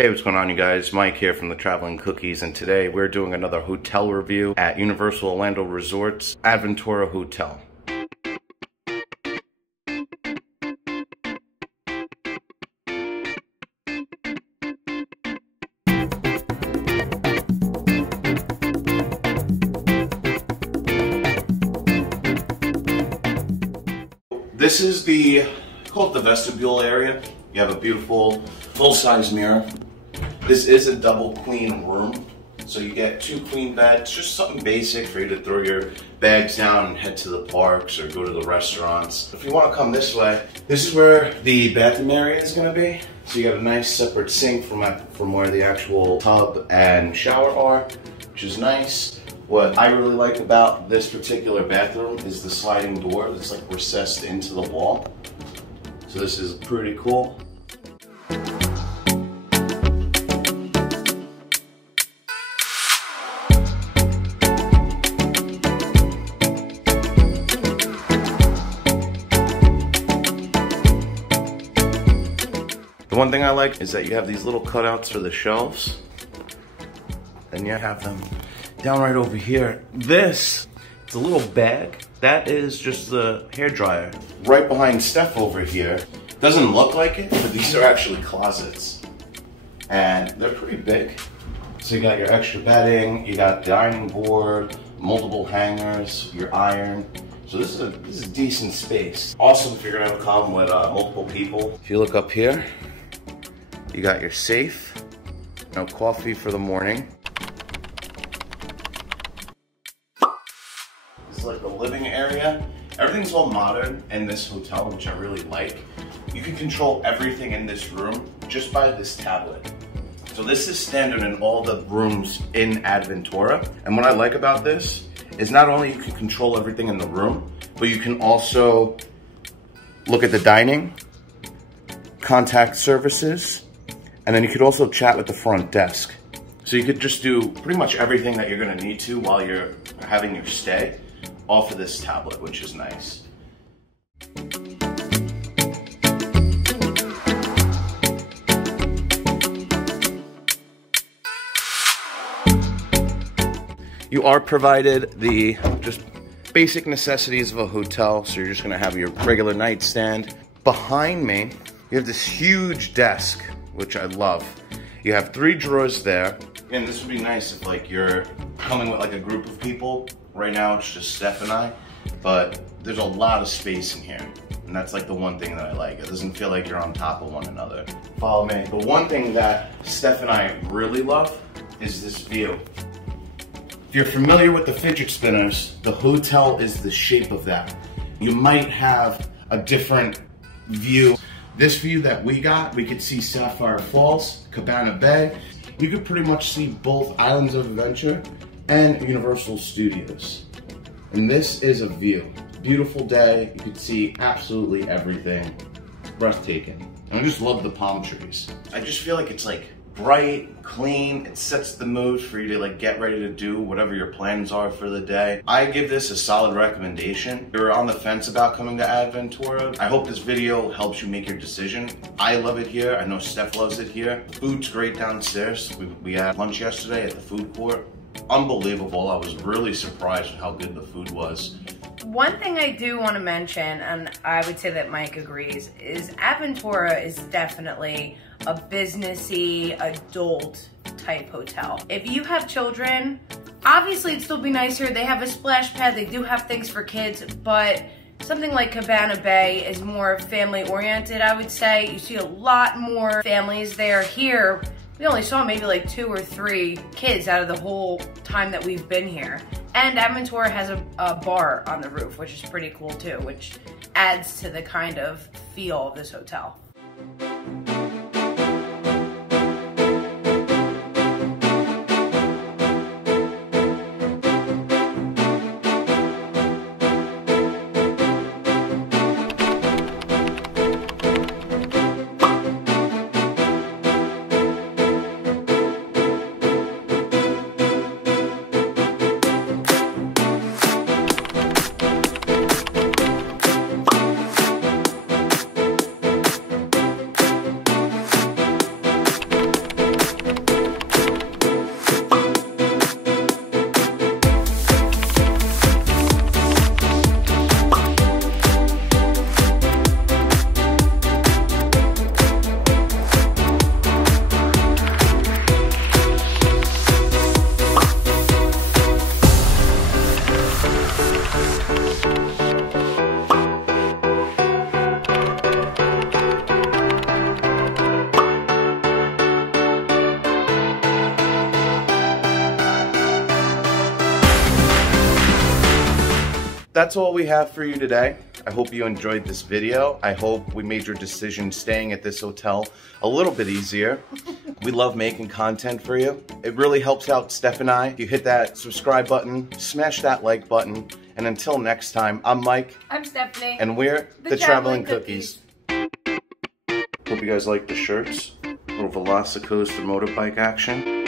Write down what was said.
Hey, what's going on, you guys? Mike here from the Traveling Cookies, and today we're doing another hotel review at Universal Orlando Resort's Aventura Hotel. This is called the vestibule area. You have a beautiful full-size mirror. This is a double queen room, so you get 2 queen beds, just something basic for you to throw your bags down and head to the parks or go to the restaurants. If you want to come this way, this is where the bathroom area is going to be. So you got a nice separate sink from where the actual tub and shower are, which is nice. What I really like about this particular bathroom is the sliding door that's like recessed into the wall. So this is pretty cool. The one thing I like is that you have these little cutouts for the shelves, and you have them down right over here. This, it's a little bag. That is just the hair dryer. Right behind Steph over here, doesn't look like it, but these are actually closets. And they're pretty big. So you got your extra bedding, you got the ironing board, multiple hangers, your iron. So this is a decent space. Also, if you're gonna come with multiple people, if you look up here, you got your safe, no coffee for the morning. This is like the living area. Everything's all modern in this hotel, which I really like. You can control everything in this room just by this tablet. So this is standard in all the rooms in Aventura. And what I like about this is not only you can control everything in the room, but you can also look at the dining, contact services, and then you could also chat with the front desk. So you could just do pretty much everything that you're gonna need to while you're having your stay off of this tablet, which is nice. You are provided the just basic necessities of a hotel, so you're just gonna have your regular nightstand. Behind me, you have this huge desk, which I love. You have 3 drawers there. And this would be nice if like you're coming with like a group of people. Right now it's just Steph and I, but there's a lot of space in here. And that's like the one thing that I like. It doesn't feel like you're on top of one another. Follow me. The one thing that Steph and I really love is this view. If you're familiar with the fidget spinners, the hotel is the shape of that. You might have a different view. This view that we got, we could see Sapphire Falls, Cabana Bay. You could pretty much see both Islands of Adventure and Universal Studios. And this is a view. Beautiful day, you could see absolutely everything. Breathtaking. And I just love the palm trees. I just feel like it's like bright, clean, it sets the mood for you to like get ready to do whatever your plans are for the day. I give this a solid recommendation. If you're on the fence about coming to Aventura, I hope this video helps you make your decision. I love it here. I know Steph loves it here. Food's great downstairs. We had lunch yesterday at the food court. Unbelievable. I was really surprised with how good the food was. One thing I do want to mention, and I would say that Mike agrees, is Aventura is definitely a businessy, adult type hotel. If you have children, obviously it'd still be nicer. They have a splash pad, they do have things for kids, but something like Cabana Bay is more family oriented, I would say. You see a lot more families there. Here, we only saw maybe like 2 or 3 kids out of the whole time that we've been here. And Aventura has a bar on the roof, which is pretty cool too, which adds to the kind of feel of this hotel. That's all we have for you today. I hope you enjoyed this video. I hope we made your decision staying at this hotel a little bit easier. We love making content for you. It really helps out Steph and I. If you hit that subscribe button, smash that like button, and until next time, I'm Mike. I'm Stephanie. And we're the Traveling Cookies. Hope you guys like the shirts. A little Velocicoaster motorbike action.